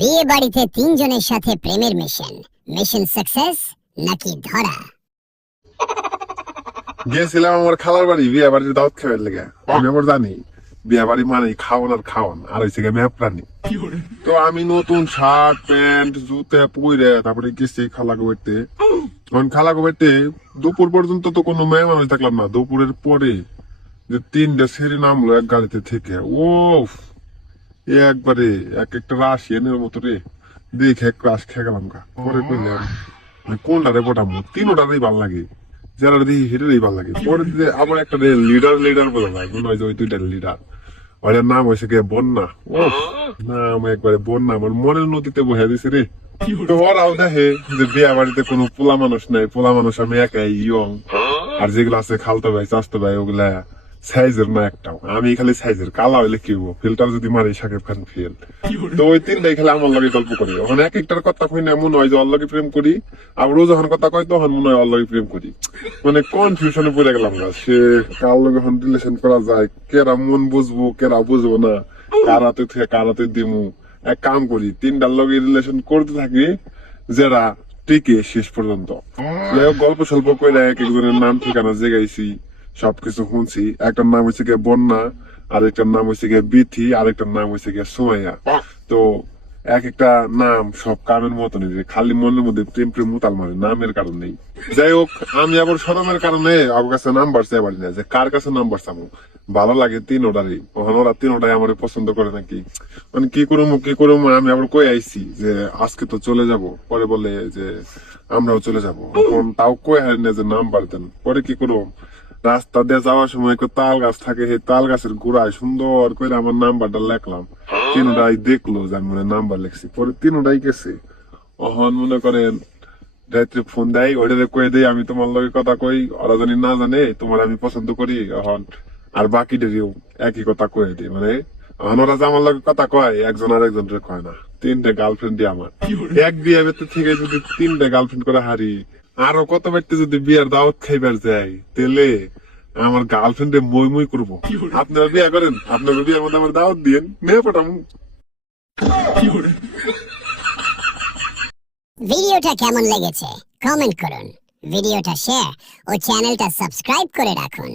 বিয়ে বাড়িতে তিনজনের সাথে প্রেমের মিশন, মিশন সাকসেস নাকি ধরা? গেছিলাম আমার খালার বাড়ি বিয়ে বাড়ির দাওয়াত খাওয়ার লেগে। আমি আবার জানি বিয়ে বাড়ি মানে খাওয়ান আর খাওয়ান, আর হয়েছে গিয়ে মেহপ্রানি। তো আমি নতুন শার্ট প্যান্ট জুতা পরে তারপরে গেছি খালাকে বাড়িতে। খালাকে বাড়িতে দুপুর পর্যন্ত তো কোনো মেয়ে মানুষ দেখলাম না। দুপুরের পরে যে তিনটা সেরি নামলো এক গাড়িতে থেকে, ও একবারে এক একটা রাশিয়ানের মতো রে। দেখে এক রাশ খেয়ে গেলাম গা। পরে কইলাম কোনটা রে পটামো, তিনোটারই ভাল লাগে, যারা দেখি হেঁটেই ভাল লাগে। পরে আমার একটা লিডার বলে ভাই মনে হয় যে ওই দুইটা লিডার, ওটার নাম হয়েছে গিয়ে বন্যা। ও নাম একবারে বন্যা, আমার মনের নদীতে বহে দিছে রে। তো ওরাও দেখে যে বিয়া বাড়িতে কোনো পোলা মানুষ নাই, পোলা মানুষ আমি একাই ইয়ং, আর যেগুলো আছে খালতো ভাই চাস্তো ভাই ওগুলা সাইজের না একটাও। আমি খালি সাইজের, কালা হইলে কি হবো, ফিল্টার যদি মারি সাকিব খান ফেল। তো ওই তিনটাই খালি আমার লগে গল্প করি। ওখানে এক একটার কথা কই না মনে হয় যে ওর লগে প্রেম করি, আবার ও যখন কথা কয় তখন মনে হয় ওর লগে প্রেম করি। মানে কনফিউশনে পড়ে গেলাম না, সে কার লগে এখন রিলেশন করা যায়, কেরা মন বুঝবো কেরা বুঝবো না, কারাতে থেকে কারাতে দিমু। এক কাম করি, তিনটার লগে রিলেশন করতে থাকি যারা টিকে শেষ পর্যন্ত। গল্প স্বল্প করে এক একজনের নাম ঠিকানা জেগাইছি, সবকিছু শুনছি। একটার নাম হয়েছে গিয়ে বন্যা, আরেকটার নাম হয়েছে গিয়ে বিথি, আরেকটার নাম হয়েছে গিয়ে সুমাইয়া। তো এক একটা নাম সব কামের মতনই, খালি মনের মধ্যে প্রেম প্রেম মুতাল মানে নামের কারণেই। যাই হোক, আমি আবার শরমের কারণে আমার কাছে নাম্বার চাই পারি না, যে কার কাছে নাম্বার চাবো। ভালো লাগে তিনোটারই, ওরা তিনোটাই আমার পছন্দ করে নাকি। মানে কি করবো আমি আবার কই আইছি যে আজকে তো চলে যাব। পরে বলে যে আমরাও চলে যাব। এখন তাও কই হারি না যে নাম্বার দেন। পরে কি করবো, রাস্তা দিয়ে যাওয়ার সময় একটা তাল গাছ থাকে, সেই তাল গাছের গোড়ায় সুন্দর করে আমার নাম্বারটা লেখলাম। তিনোটাই দেখলো যে আমি মনে নাম্বার লিখছি। পরে তিনোটাই গেছে। অহন মনে করেন রাত্রে ফোন দেয়, ওইটাতে কয়ে দেয় আমি তোমার লগে কথা কই, ওরা জানি না জানে তোমার আমি পছন্দ করি। এখন আর বাকিদেরও একই কথা কয়ে দিই, মানে এখন ওরা যে আমার লগে কথা কয় একজন আর একজন কয় না। তিনটে গার্লফ্রেন্ড দিয়ে আমার এক বিয়ে থেকে যদি তিনটে গার্লফ্রেন্ড করে হারি, আরো কত ব্যক্তি যদি বিয়ের দাওয়াত খাইবার যায়, তেলে আমার গার্লফ্রেন্ডে মই মই করবো। আপনারা বিয়ে করেন, আপনার বিয়ের মধ্যে আমার দাওয়াত দিয়েন, মেয়ে পটাম। ভিডিওটা কেমন লেগেছে কমেন্ট করুন, ভিডিওটা শেয়ার ও চ্যানেলটা সাবস্ক্রাইব করে রাখুন।